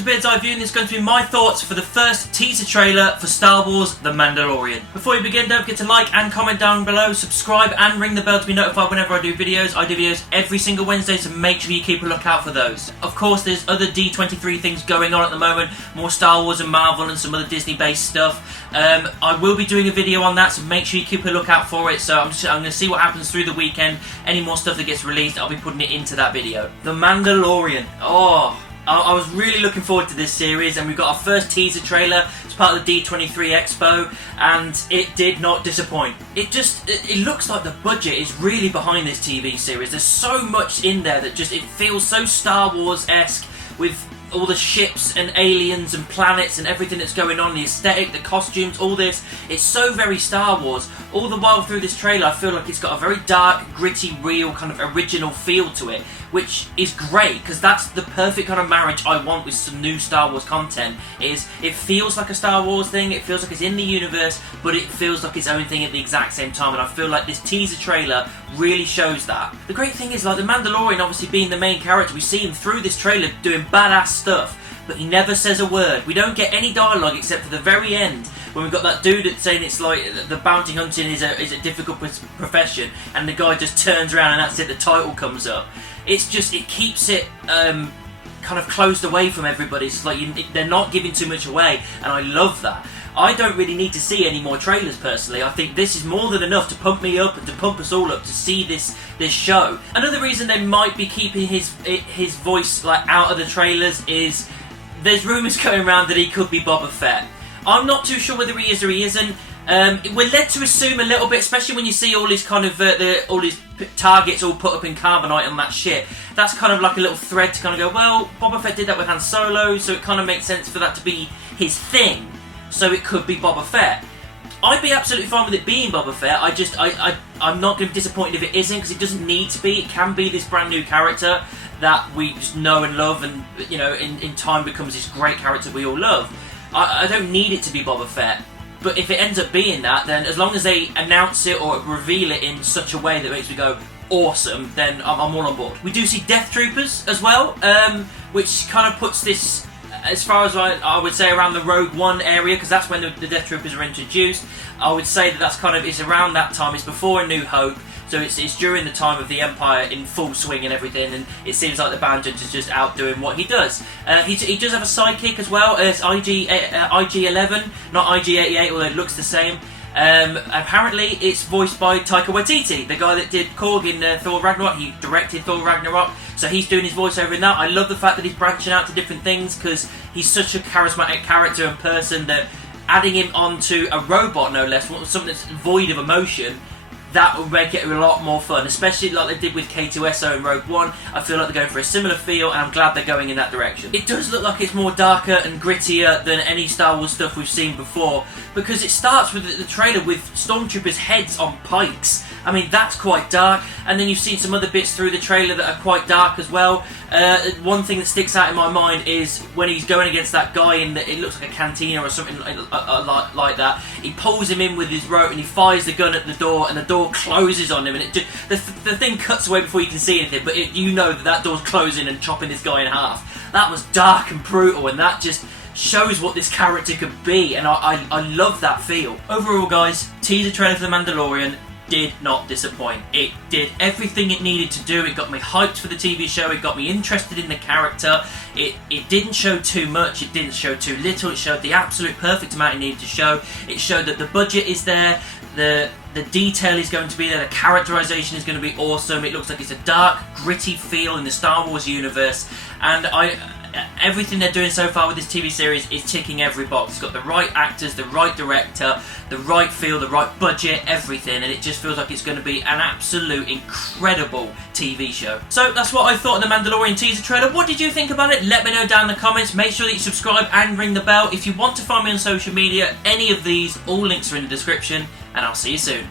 welcome to Bird's Eye View, and this is going to be my thoughts for the first teaser trailer for Star Wars The Mandalorian. Before we begin, don't forget to like and comment down below, subscribe and ring the bell to be notified whenever I do videos. I do videos every single Wednesday, so make sure you keep a lookout for those. Of course, there's other D23 things going on at the moment, more Star Wars and Marvel and some other Disney-based stuff. I will be doing a video on that, so make sure you keep a lookout for it. So I'm going to see what happens through the weekend. Any more stuff that gets released, I'll be putting it into that video. The Mandalorian. Oh, I was really looking forward to this series, and we've got our first teaser trailer as part of the D23 Expo, and it did not disappoint. It looks like the budget is really behind this TV series. There's so much in there that it feels so Star Wars-esque, with all the ships and aliens and planets and everything that's going on, the aesthetic, the costumes, all this. It's so very Star Wars. All the while through this trailer, I feel like it's got a very dark, gritty, real, kind of original feel to it, which is great, because that's the perfect kind of marriage I want with some new Star Wars content. It feels like a Star Wars thing, it feels like it's in the universe, but it feels like its own thing at the exact same time, and I feel like this teaser trailer really shows that. The great thing is, like, the Mandalorian obviously being the main character, we see him through this trailer doing badass stuff, but he never says a word. We don't get any dialogue except for the very end, when we've got that dude that's saying it's like the bounty hunting is a difficult profession, and the guy just turns around and that's it, the title comes up. It's just, it keeps it kind of closed away from everybody. It's like they're not giving too much away, and I love that. I don't really need to see any more trailers personally. I think this is more than enough to pump me up and to pump us all up to see this show. Another reason they might be keeping his voice like out of the trailers is there's rumours going around that he could be Boba Fett. I'm not too sure whether he is or he isn't. We're led to assume a little bit, especially when you see all his kind of all his targets all put up in carbonite on that ship. That's kind of like a little thread to kind of go, well, Boba Fett did that with Han Solo, so it kind of makes sense for that to be his thing. So it could be Boba Fett. I'd be absolutely fine with it being Boba Fett. I'm not going to be disappointed if it isn't, because it doesn't need to be. It can be this brand new character that we just know and love, and you know, in time becomes this great character we all love. I don't need it to be Boba Fett. But if it ends up being that, then as long as they announce it or reveal it in such a way that makes me go, awesome, then I'm all on board. We do see Death Troopers as well, which kind of puts this, as far as I would say, around the Rogue One area, because that's when the Death Troopers are introduced. I would say that that's kind of, it's around that time, it's before A New Hope, so it's during the time of the Empire in full swing and everything, and it seems like the Bad Judge is just out doing what he does. He does have a sidekick as well. It's IG-11, not IG-88, although it looks the same. Apparently it's voiced by Taika Waititi, the guy that did Korg in Thor Ragnarok. He directed Thor Ragnarok, so he's doing his voiceover in that. I love the fact that he's branching out to different things, because he's such a charismatic character and person that adding him onto a robot, no less, something that's void of emotion, that will make it a lot more fun, especially like they did with K2SO in Rogue One. I feel like they're going for a similar feel, and I'm glad they're going in that direction. It does look like it's more darker and grittier than any Star Wars stuff we've seen before, because it starts with the trailer with stormtroopers' heads on pikes. I mean, that's quite dark, and then you've seen some other bits through the trailer that are quite dark as well. One thing that sticks out in my mind is when he's going against that guy in it looks like a cantina or something like that. He pulls him in with his rope and he fires the gun at the door, and the door closes on him, and the thing cuts away before you can see anything, but you know that door's closing and chopping this guy in half. That was dark and brutal, and that just shows what this character could be, and I love that feel. Overall, guys, teaser trailer for The Mandalorian did not disappoint. It did everything it needed to do. It got me hyped for the TV show. It got me interested in the character. It didn't show too much. It didn't show too little. It showed the absolute perfect amount it needed to show. It showed that the budget is there. The detail is going to be there. The characterization is going to be awesome. It looks like it's a dark, gritty feel in the Star Wars universe, and everything they're doing so far with this TV series is ticking every box. It's got the right actors, the right director, the right feel, the right budget, everything, and it just feels like it's going to be an absolute incredible TV show. So that's what I thought of the Mandalorian teaser trailer. What did you think about it? Let me know down in the comments. Make sure that you subscribe and ring the bell. If you want to find me on social media, any of these, all links are in the description, and I'll see you soon.